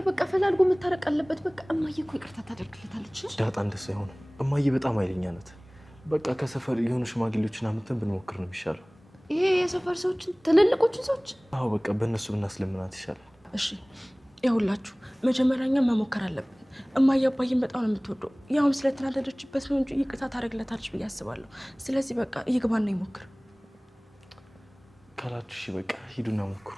ጋር በቃ ፈላልጎ መታረቅ አለበት። በቃ እማዬ እኮ ይቅርታ ታደርግለታለች። ዳጣ እንደሱ አይሆንም። እማዬ በጣም ኃይለኛ ናት። በቃ ከሰፈር የሆኑ ሽማግሌዎችን አምጥተን ብንሞክር ነው የሚሻለው። ይሄ የሰፈር ሰዎችን ትልልቆችን ሰዎች? አዎ በቃ በእነሱ ብናስለምናት ይሻላል። እሺ ይኸውላችሁ መጀመሪያኛ መሞከር አለብን። እማዬ አባዬን በጣም ነው የምትወደው። ያውም ስለተናደደችበት ነው እንጂ ይቅርታ ታደርግለታለች ብዬ አስባለሁ። ስለዚህ በቃ ይግባና ይሞክር ካላችሁ እሺ በቃ ሂዱና ሞክሩ።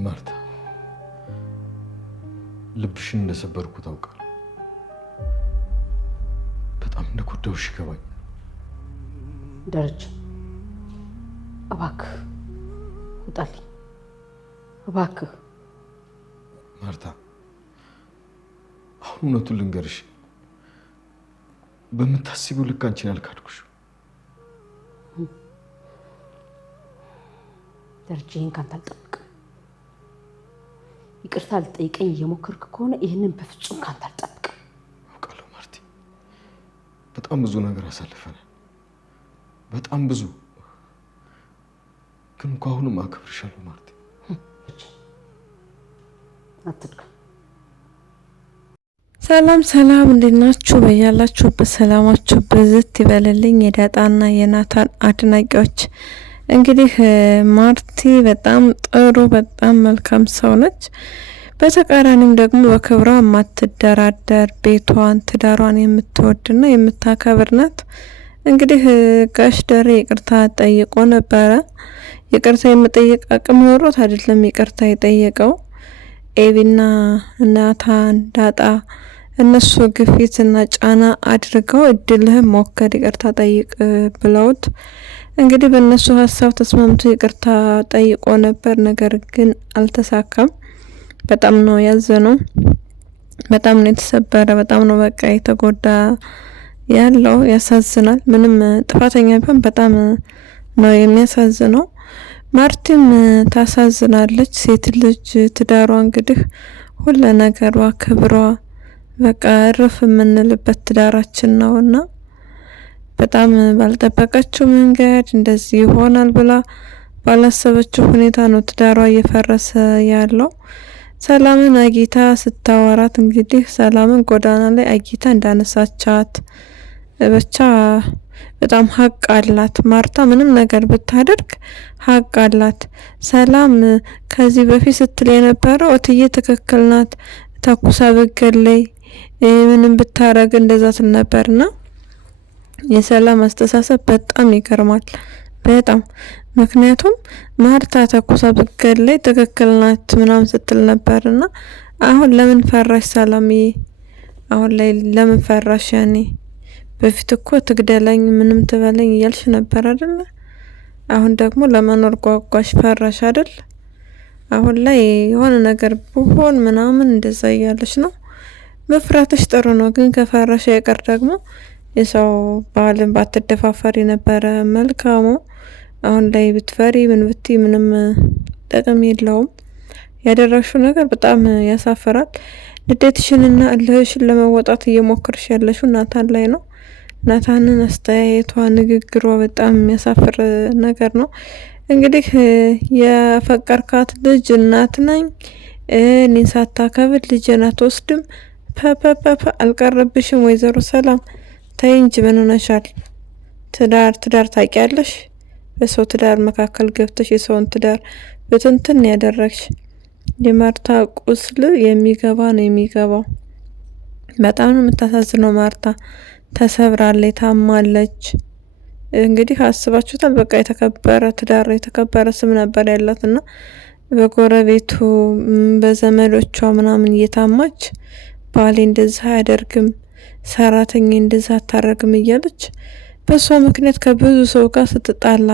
ማርታ ልብሽን እንደሰበርኩ ታውቃለህ። በጣም እንደጎዳሁሽ ይገባኛል። ደረጀ እባክህ ውጣልኝ፣ እባክህ። ማርታ አሁን እውነቱን ልንገርሽ፣ በምታስቢው ልክ አንቺን አልካድኩሽ። ደረጀ ይህን ካንተ አልጠብቅም። ይቅርታ ልጠይቀኝ እየሞከርክ ከሆነ ይህንን በፍጹም ካንተ አልጠብቅም። አውቃለሁ ማርቲ፣ በጣም ብዙ ነገር አሳልፈናል፣ በጣም ብዙ። ግን እኮ አሁንም አከብርሻለሁ ማርቲ። አትድጋ። ሰላም ሰላም፣ እንዴት ናችሁ? በያላችሁበት ሰላማችሁ ብዝት ይበልልኝ የዳጣና የናታን አድናቂዎች። እንግዲህ ማርቲ በጣም ጥሩ በጣም መልካም ሰው ነች። በተቃራኒም ደግሞ በክብሯ የማትደራደር ቤቷን ትዳሯን የምትወድና የምታከብር ናት። እንግዲህ ጋሽ ደሬ ይቅርታ ጠይቆ ነበረ። ይቅርታ የመጠየቅ አቅም ኖሮት አይደለም ይቅርታ የጠየቀው። ኤቢና ናታን ዳጣ እነሱ ግፊትና ጫና አድርገው እድልህም ሞከር ይቅርታ ጠይቅ ብለውት እንግዲህ በእነሱ ሀሳብ ተስማምቶ ይቅርታ ጠይቆ ነበር። ነገር ግን አልተሳካም። በጣም ነው ያዘነው፣ በጣም ነው የተሰበረ፣ በጣም ነው በቃ የተጎዳ ያለው። ያሳዝናል። ምንም ጥፋተኛ ቢሆን በጣም ነው የሚያሳዝነው። ማርቲም ታሳዝናለች። ሴት ልጅ ትዳሯ እንግዲህ ሁሉ ነገሯ ክብሯ በቃ እርፍ የምንልበት ትዳራችን ነውና በጣም ባልጠበቀችው መንገድ እንደዚህ ይሆናል ብላ ባላሰበችው ሁኔታ ነው ትዳሯ እየፈረሰ ያለው። ሰላምን አጊታ ስታወራት እንግዲህ ሰላምን ጎዳና ላይ አጊታ እንዳነሳቻት ብቻ በጣም ሀቅ አላት። ማርታ ምንም ነገር ብታደርግ ሀቅ አላት። ሰላም ከዚህ በፊት ስትል የነበረው እትዬ ትክክል ናት፣ ተኩሳ ብገለይ ምንም ብታረግ እንደዛ ትል ነበርና የሰላም አስተሳሰብ በጣም ይገርማል። በጣም ምክንያቱም ማርታ ተኩሳ ብገለይ ትክክል ናት ምናምን ስትል ነበርና አሁን ለምን ፈራሽ ሰላምዬ? አሁን ላይ ለምን ፈራሽ? ያኔ በፊት እኮ ትግደለኝ ምንም ትበለኝ እያልሽ ነበር አይደል? አሁን ደግሞ ለመኖር ጓጓሽ፣ ፈራሽ አይደል? አሁን ላይ የሆነ ነገር ብሆን ምናምን እንደዛ እያለሽ ነው። መፍራትሽ ጥሩ ነው፣ ግን ከፈራሽ አይቀር ደግሞ የሰው ባህልን ባትደፋፈሪ ነበረ መልካሙ። አሁን ላይ ብትፈሪ ምን ብቲ ምንም ጥቅም የለውም። ያደረግሽው ነገር በጣም ያሳፍራል። ንዴትሽንና እልህሽን ለመወጣት እየሞከርሽ ያለሽው ናታን ላይ ነው። ናታንን አስተያየቷ፣ ንግግሯ በጣም የሚያሳፍር ነገር ነው። እንግዲህ የፈቀርካት ልጅ እናት ነኝ እኔን ሳታከብር ልጅን አትወስድም። ፐፐፐ አልቀረብሽም ወይዘሮ ሰላም ተይ እንጂ ምን ሆነሻል? ትዳር ታውቂያለሽ? በሰው ትዳር መካከል ገብተሽ የሰውን ትዳር በትንትን ያደረግሽ። የማርታ ቁስል የሚገባ ነው የሚገባው። በጣም ነው የምታሳዝነው። ማርታ ተሰብራለች፣ ታማለች። እንግዲህ አስባችሁታል። በቃ የተከበረ ትዳር የተከበረ ስም ነበር ያላትና በጎረቤቱ በዘመዶቿ ምናምን እየታማች ባሌ እንደዛ አያደርግም፣ ሰራተኛ እንደዛ አታረግም እያለች በሷ ምክንያት ከብዙ ሰው ጋር ስትጣላ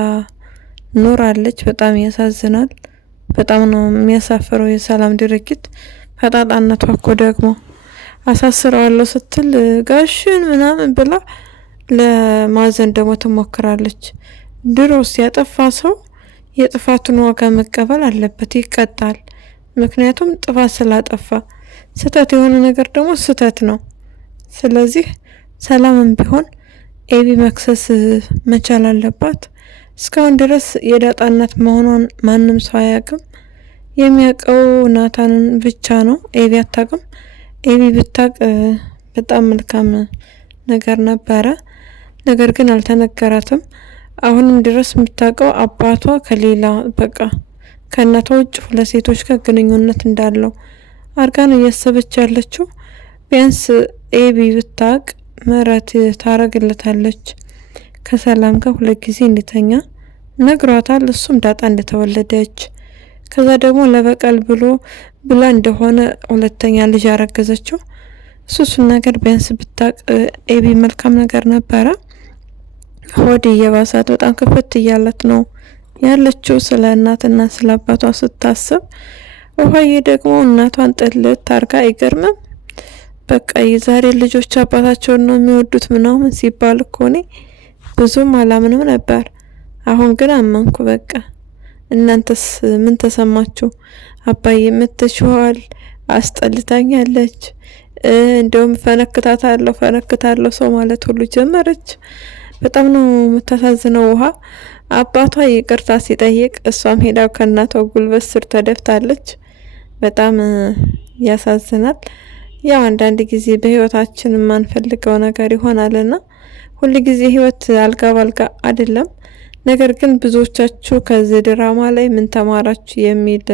ኖራለች። በጣም ያሳዝናል። በጣም ነው የሚያሳፍረው የሰላም ድርጊት። ፈጣጣነቷ እኮ ደግሞ አሳስረዋለሁ ስትል ጋሽን ምናምን ብላ ለማዘን ደግሞ ትሞክራለች። ድሮስ ያጠፋ ሰው የጥፋቱን ዋጋ መቀበል አለበት፣ ይቀጣል። ምክንያቱም ጥፋት ስላጠፋ። ስህተት የሆነ ነገር ደግሞ ስህተት ነው። ስለዚህ ሰላምም ቢሆን ኤቢ መክሰስ መቻል አለባት። እስካሁን ድረስ የዳጣ እናት መሆኗን ማንም ሰው አያውቅም። የሚያውቀው ናታንን ብቻ ነው። ኤቢ አታውቅም። ኤቢ ብታውቅ በጣም መልካም ነገር ነበረ። ነገር ግን አልተነገራትም። አሁንም ድረስ የምታውቀው አባቷ ከሌላ በቃ ከእናቷ ውጭ 2 ሴቶች ጋር ግንኙነት እንዳለው አርጋ ነው እያሰበች ያለችው። ቢያንስ ኤቢ ብታውቅ ምህረት ታረግለታለች። ከሰላም ጋር 2 ጊዜ እንዲተኛ ነግሯታል። እሱም ዳጣ እንደተወለደች ከዛ ደግሞ ለበቀል ብላ እንደሆነ 2ኛ ልጅ ያረገዘችው እሱን ነገር ቢያንስ ብታውቅ ኤቢ መልካም ነገር ነበረ። ሆድ እየባሳት በጣም ክፍት እያለት ነው ያለችው ስለ እናትና ስለ አባቷ ስታስብ። ውሃዬ ደግሞ እናቷን ጥልት ታርጋ አይገርምም። በቃ የዛሬ ልጆች አባታቸውን ነው የሚወዱት ምናምን ሲባል እኮ እኔ ብዙም አላምንም ነበር። አሁን ግን አመንኩ። በቃ እናንተስ ምን ተሰማችሁ? አባዬ ምትሽዋል፣ አስጠልታኛለች፣ እንደውም ፈነክታለሁ ሰው ማለት ሁሉ ጀመረች። በጣም ነው የምታሳዝነው ውሃ። አባቷ ይቅርታ ሲጠይቅ እሷም ሄዳ ከእናቷ ጉልበት ስር ተደፍታለች። በጣም ያሳዝናል። ያው አንዳንድ ጊዜ በህይወታችን የማንፈልገው ነገር ይሆናልና ሁሉ ጊዜ ህይወት አልጋ ባልጋ አይደለም። ነገር ግን ብዙዎቻችሁ ከዚህ ድራማ ላይ ምን ተማራችሁ የሚል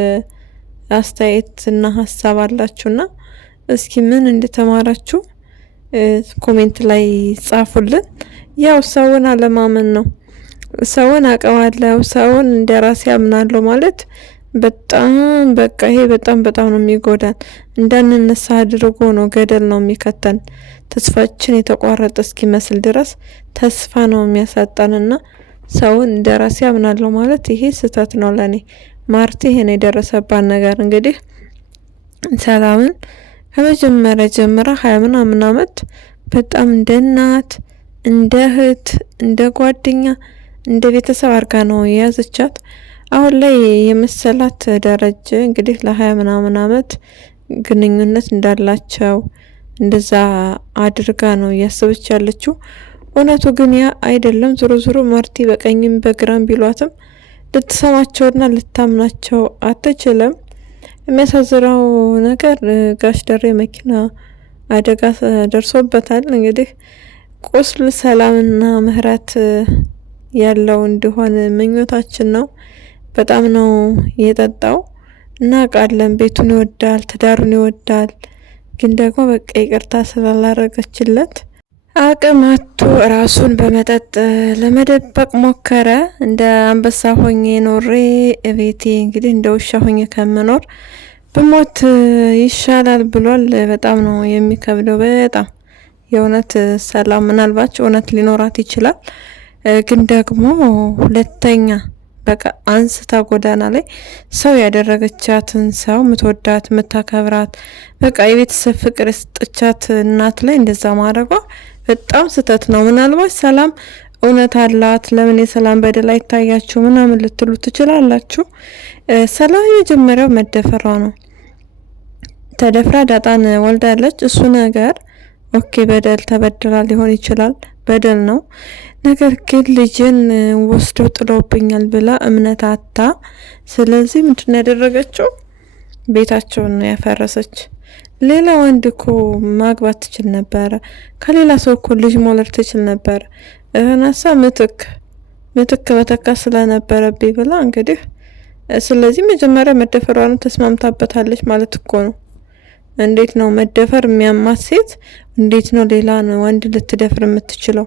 አስተያየትና ሀሳብ አላችሁና እስኪ ምን እንደተማራችሁ ኮሜንት ላይ ጻፉልን። ያው ሰውን አለማመን ነው። ሰውን አቀዋለሁ፣ ሰውን እንደራሴ አምናለሁ ማለት በጣም በቃ ይሄ በጣም ነው የሚጎዳን። እንዳንነሳ አድርጎ ነው ገደል ነው የሚከተን። ተስፋችን የተቋረጠ እስኪመስል ድረስ ተስፋ ነው የሚያሳጣንና ሰውን እንደራሴ አምናለሁ ማለት ይሄ ስህተት ነው ለኔ። ማርቲ ይሄን የደረሰባት ነገር እንግዲህ ሰላምን ከመጀመሪያ ጀምራ 20 ምናምን አመት በጣም እንደ እናት፣ እንደ እህት፣ እንደ ጓደኛ፣ እንደ ቤተሰብ አርጋ ነው የያዘቻት። አሁን ላይ የመሰላት ደረጀ እንግዲህ ለ20 ምናምን አመት ግንኙነት እንዳላቸው እንደዛ አድርጋ ነው እያሰበች ያለችው። እውነቱ ግን ያ አይደለም። ዞሮ ማርቲ በቀኝም በግራም ቢሏትም ልትሰማቸውና ልታምናቸው አትችልም። የሚያሳዝነው ነገር ጋሽ ደሬ መኪና አደጋ ደርሶበታል። እንግዲህ ቁስል ሰላምና ምህረት ያለው እንዲሆን ምኞታችን ነው። በጣም ነው የጠጣው እናውቃለን። ቤቱን ይወዳል፣ ትዳሩን ይወዳል። ግን ደግሞ በቃ ይቅርታ ስላላረገችለት አቅም አጥቶ ራሱን በመጠጥ ለመደበቅ ሞከረ። እንደ አንበሳ ሆኜ ኖሬ ቤቴ እንግዲህ እንደ ውሻ ሆኜ ከምኖር ብሞት ይሻላል ብሏል። በጣም ነው የሚከብደው። በጣም የእውነት ሰላም ምናልባት እውነት ሊኖራት ይችላል። ግን ደግሞ ሁለተኛ በቃ አንስታ ጎዳና ላይ ሰው ያደረገቻትን ሰው ምትወዳት ምታከብራት በቃ የቤተሰብ ፍቅር የሰጠቻት እናት ላይ እንደዛ ማድረጓ በጣም ስህተት ነው። ምናልባት ሰላም እውነት አላት፣ ለምን የሰላም በደል አይታያችሁ ምናምን ልትሉ ትችላላችሁ። ሰላም የመጀመሪያው መደፈሯ ነው። ተደፍራ ዳጣን ወልዳለች። እሱ ነገር ኦኬ በደል ተበድላ ሊሆን ይችላል፣ በደል ነው። ነገር ግን ልጅን ወስደው ጥለውብኛል ብላ እምነት አታ። ስለዚህ ምንድን ያደረገችው ቤታቸውን ነው ያፈረሰች። ሌላ ወንድ እኮ ማግባት ትችል ነበረ። ከሌላ ሰው እኮ ልጅ መውለድ ትችል ነበረ። እህናሳ ምትክ መተካ ስለነበረብኝ ብላ እንግዲህ ስለዚህ መጀመሪያ መደፈሯን ተስማምታበታለች ማለት እኮ ነው። እንዴት ነው መደፈር የሚያማት ሴት እንዴት ነው ሌላ ወንድ ልትደፍር የምትችለው?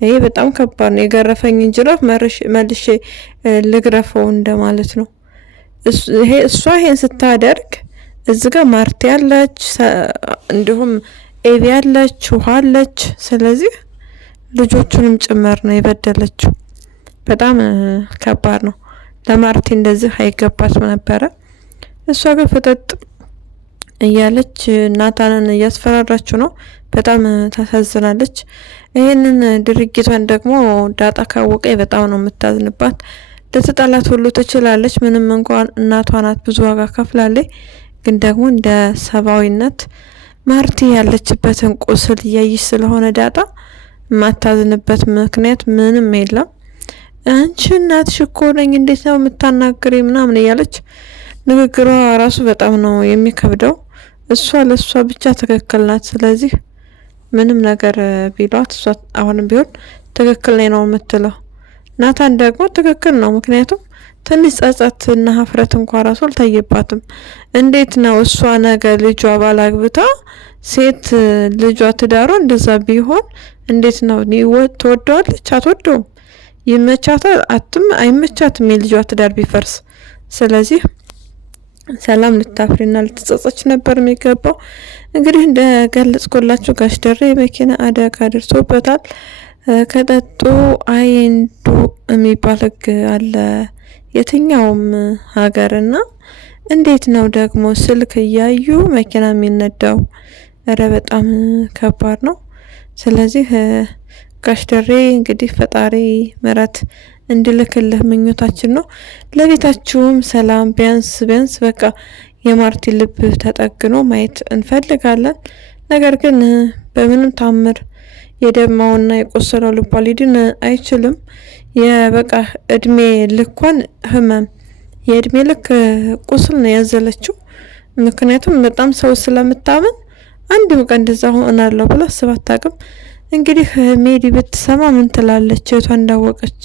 ይሄ በጣም ከባድ ነው። የገረፈኝ ጅራፍ መልሼ ልግረፈው እንደማለት ነው። እሷ ይሄን ስታደርግ እዚህ ጋር ማርቲ አለች፣ እንዲሁም ኤቪ አለች፣ ውሃ አለች። ስለዚህ ልጆቹንም ጭምር ነው የበደለችው። በጣም ከባድ ነው። ለማርቲ እንደዚህ አይገባትም ነበረ። እሷ ግን ፍጥጥ እያለች ናታንን እያስፈራራችው ነው። በጣም ታሳዝናለች። ይህንን ድርጊቷን ደግሞ ዳጣ ካወቀ በጣም ነው የምታዝንባት። ልትጠላት ሁሉ ትችላለች። ምንም እንኳን እናቷ ናት፣ ብዙ ዋጋ ከፍላለች። ግን ደግሞ እንደ ሰብአዊነት ማርቲ ያለችበትን ቁስል እያየች ስለሆነ ዳጣ የማታዝንበት ምክንያት ምንም የለም። አንቺ እናትሽ እኮ ነኝ እንዴት ነው የምታናግሪ ምናምን እያለች ንግግሯ ራሱ በጣም ነው የሚከብደው። እሷ ለእሷ ብቻ ትክክል ናት። ስለዚህ ምንም ነገር ቢሏት እሷ አሁንም ቢሆን ትክክል ነኝ ነው የምትለው። ናታን ደግሞ ትክክል ነው። ምክንያቱም ትንሽ ጸጸት እና ሀፍረት እንኳን ራሱ አልታየባትም። እንዴት ነው እሷ ነገ ልጇ ባላግብታ ሴት ልጇ ትዳሯ እንደዛ ቢሆን እንዴት ነው ትወደዋለች? አትወደውም። ይመቻታል? አይመቻትም የልጇ ትዳር ቢፈርስ። ስለዚህ ሰላም ልታፍሪና ልትጸጸች ነበር የሚገባው። እንግዲህ እንደ ገለጽኩላችሁ ጋሽ ደሬ የመኪና አደጋ ደርሶበታል። ከጠጡ አይንዱ የሚባል ሕግ አለ የትኛውም ሀገርና እንዴት ነው ደግሞ ስልክ እያዩ መኪና የሚነዳው? እረ በጣም ከባድ ነው። ስለዚህ ጋሽ ደሬ እንግዲህ ፈጣሪ ምሕረት እንድልክልህ ምኞታችን ነው። ለቤታችሁም ሰላም ቢያንስ በቃ የማርቲ ልብ ተጠግኖ ማየት እንፈልጋለን። ነገር ግን በምንም ታምር የደማውና የቆሰለው ልቧ ሊድን አይችልም። የበቃ እድሜ ልኳን ህመም የእድሜ ልክ ቁስል ነው ያዘለችው። ምክንያቱም በጣም ሰው ስለምታምን አንድም ቀን እንደዛ ሆናለሁ ብላ አስባ አታውቅም። እንግዲህ ሜዲ ብትሰማ ምን ትላለች? እህቷ እንዳወቀች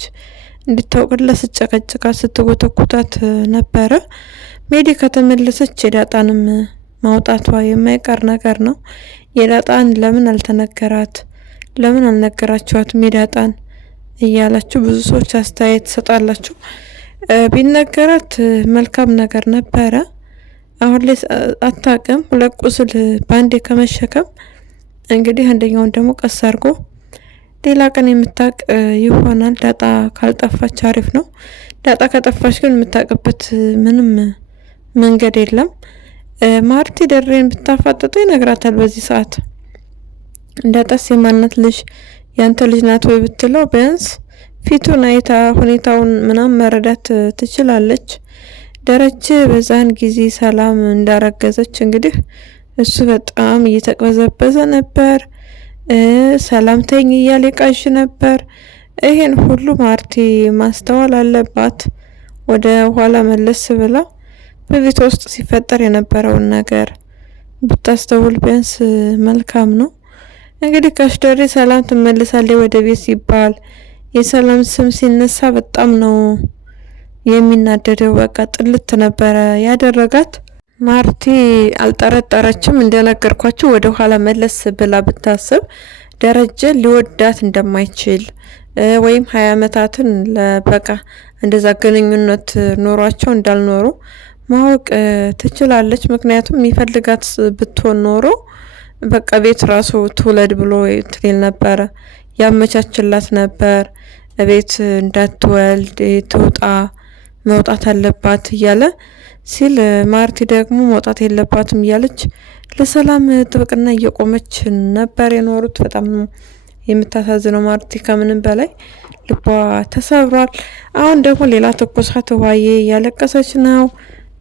እንድታውቅላት ስጨቀጭቃት ስትጎተኩታት ነበረ። ሜዲ ከተመለሰች የዳጣንም ማውጣቷ የማይቀር ነገር ነው። የዳጣን ለምን አልተነገራት? ለምን አልነገራችኋትም የዳጣን እያላችሁ ብዙ ሰዎች አስተያየት ትሰጣላችሁ። ቢነገራት መልካም ነገር ነበረ። አሁን ላይ አታውቅም። ሁለት ቁስል ባንዴ ከመሸከም እንግዲህ አንደኛውን ደግሞ ቀስ አድርጎ ሌላ ቀን የምታውቅ ይሆናል። ዳጣ ካልጠፋች አሪፍ ነው። ዳጣ ከጠፋች ግን የምታውቅበት ምንም መንገድ የለም። ማርቲ ደሬን ብታፋጥጡ ይነግራታል በዚህ ሰዓት። ዳጣስ የማናት ልጅ ያንተ ልጅ ናት ወይ ብትለው ቢያንስ ፊቱን አይታ ሁኔታውን ምናምን መረዳት ትችላለች። ደረጀ በዛን ጊዜ ሰላም እንዳረገዘች እንግዲህ እሱ በጣም እየተቅበዘበዘ ነበር። ሰላም ተኝ እያለ ቃዥ ነበር። ይሄን ሁሉ ማርቲ ማስተዋል አለባት። ወደ ኋላ መለስ ብላ በቤት ውስጥ ሲፈጠር የነበረውን ነገር ብታስተውል ቢያንስ መልካም ነው። እንግዲህ ጋሽ ደሬ ሰላም ትመልሳለች ወደ ቤት ሲባል የሰላም ስም ሲነሳ በጣም ነው የሚናደደው። በቃ ጥልት ነበረ ያደረጋት። ማርቲ አልጠረጠረችም። እንደነገርኳችሁ ወደ ኋላ መለስ ብላ ብታስብ ደረጀ ሊወዳት እንደማይችል ወይም 20 ዓመታትን ለበቃ እንደዛ ግንኙነት ኖሯቸው እንዳልኖሩ ማወቅ ትችላለች። ምክንያቱም የሚፈልጋት ብትሆን ኖሮ በቃ ቤት ራሱ ትውለድ ብሎ ትል ነበረ፣ ያመቻችላት ነበር። ቤት እንዳትወልድ ትውጣ፣ መውጣት አለባት እያለ ሲል ማርቲ ደግሞ መውጣት የለባትም እያለች ለሰላም ጥብቅና እየቆመች ነበር የኖሩት። በጣም የምታሳዝነው ማርቲ ከምንም በላይ ልቧ ተሰብሯል። አሁን ደግሞ ሌላ ትኩሳት ውሃዬ እያለቀሰች ነው።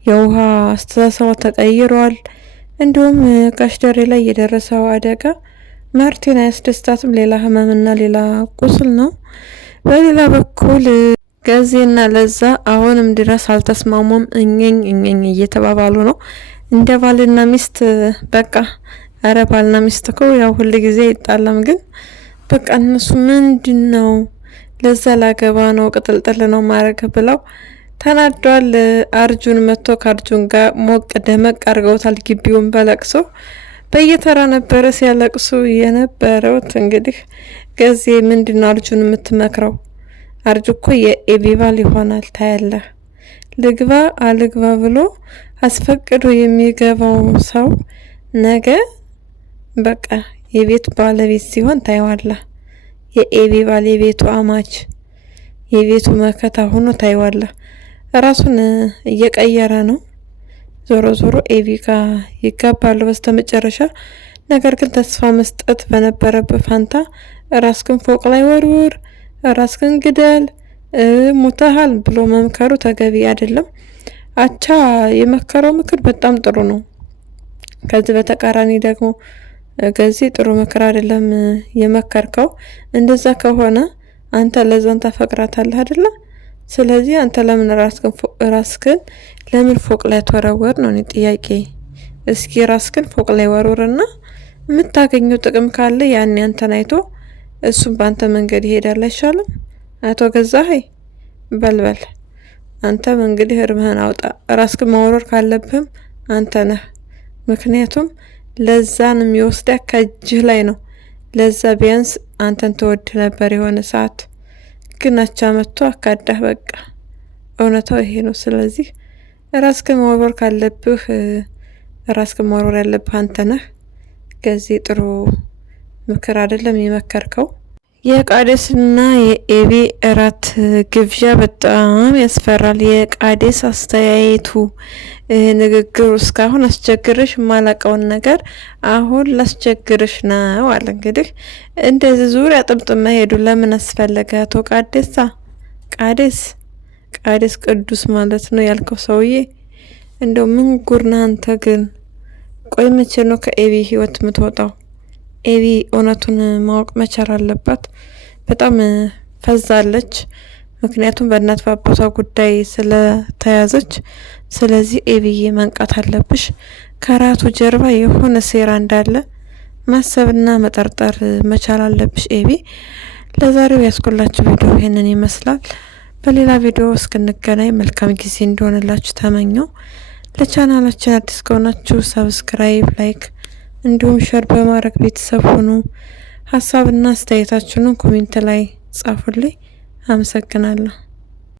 የውሃ አስተሳሰቧ ተቀይሯል። እንዲሁም ጋሽ ደሬ ላይ የደረሰው አደጋ ማርቲን አያስደስታትም። ሌላ ህመምና ሌላ ቁስል ነው። በሌላ በኩል ገዜና ለዛ አሁንም ድረስ አልተስማሙም። እኘኝ እየተባባሉ ነው እንደ ባልና ሚስት። በቃ አረ ባልና ሚስት እኮ ያው ሁል ጊዜ ይጣላም፣ ግን በቃ እነሱ ምንድን ነው ለዛ ላገባ ነው ቅጥልጥል ነው ማረግ ብለው ተናዷል። አርጁን መጥቶ ከአርጁን ጋር ሞቅ ደመቅ አድርገውታል ግቢውን በለቅሶ። በየተራ ነበረ ሲያለቅሱ የነበረውት። እንግዲህ ገዜ ምንድነው አርጁን የምትመክረው? አርጁ እኮ የኤቪ ባል ይሆናል ታያለህ። ልግባ አልግባ ብሎ አስፈቅዶ የሚገባው ሰው ነገ በቃ የቤት ባለቤት ሲሆን ታይዋለህ። የኤቢ ባል የቤቱ አማች የቤቱ መከታ ሆኖ ታይዋለህ። ራሱን እየቀየረ ነው። ዞሮ ዞሮ ኤቢ ጋር ይጋባሉ በስተመጨረሻ። ነገር ግን ተስፋ መስጠት በነበረበት ፋንታ ራስክን ፎቅ ላይ ወርውር፣ ራስክን ግደል፣ ሙተሃል ብሎ መምከሩ ተገቢ አይደለም። አቻ የመከረው ምክር በጣም ጥሩ ነው። ከዚህ በተቃራኒ ደግሞ ገዚህ ጥሩ ምክር አይደለም የመከርከው። እንደዛ ከሆነ አንተ ለዛን ታፈቅራታለህ አይደለ? ስለዚህ አንተ ለምን ራስክን ለምን ፎቅ ላይ ተወረወር ነው ጥያቄ። እስኪ ራስክን ፎቅ ላይ ወርውርና የምታገኘው ጥቅም ካለ ያን አንተን አይቶ እሱም በአንተ መንገድ ይሄዳል አይሻልም? አቶ ገዛኸኝ በልበል አንተ እንግዲህ እርምህን አውጣ። ራስክን ማውረር ካለብህም አንተ ነህ። ምክንያቱም ለዛን የሚወስደው ከእጅህ ላይ ነው። ለዛ ቢያንስ አንተን ተወድ ነበር የሆነ ሰዓት፣ ግን አቻ መጥቶ አካዳህ። በቃ እውነታው ይሄ ነው። ስለዚህ ራስክን ማውረር ካለብህ ራስክን ማውረር ያለብህ አንተ ነህ። ከዚህ ጥሩ ምክር አይደለም የመከርከው። የቃዴስና የኤቢ እራት ግብዣ በጣም ያስፈራል። የቃዴስ አስተያየቱ ንግግሩ እስካሁን አስቸግርሽ ማላቀውን ነገር አሁን ላስቸግርሽ ነው አለ። እንግዲህ እንደዚህ ዙሪያ ጥምጥም መሄዱ ለምን አስፈለገ? አቶ ቃዴስ ቅዱስ ማለት ነው ያልከው ሰውዬ እንደው ምን ጉር ነህ አንተ ግን? ቆይ መቼ ነው ከኤቢ ህይወት የምትወጣው? ኤቢ እውነቱን ማወቅ መቻል አለባት። በጣም ፈዛለች። ምክንያቱም በእናት በአባቷ ጉዳይ ስለተያዘች። ስለዚህ ኤቢዬ መንቃት አለብሽ። ከራቱ ጀርባ የሆነ ሴራ እንዳለ ማሰብና መጠርጠር መቻል አለብሽ ኤቢ። ለዛሬው ያስቆላችሁ ቪዲዮ ይሄንን ይመስላል። በሌላ ቪዲዮ እስክንገናኝ መልካም ጊዜ እንደሆነላችሁ ተመኘው። ለቻናላችን አዲስ ከሆናችሁ ሰብስክራይብ፣ ላይክ እንዲሁም ሸር በማድረግ ቤተሰብ ሁኑ። ሀሳብና አስተያየታችሁን ኮሜንት ላይ ጻፉልኝ። አመሰግናለሁ።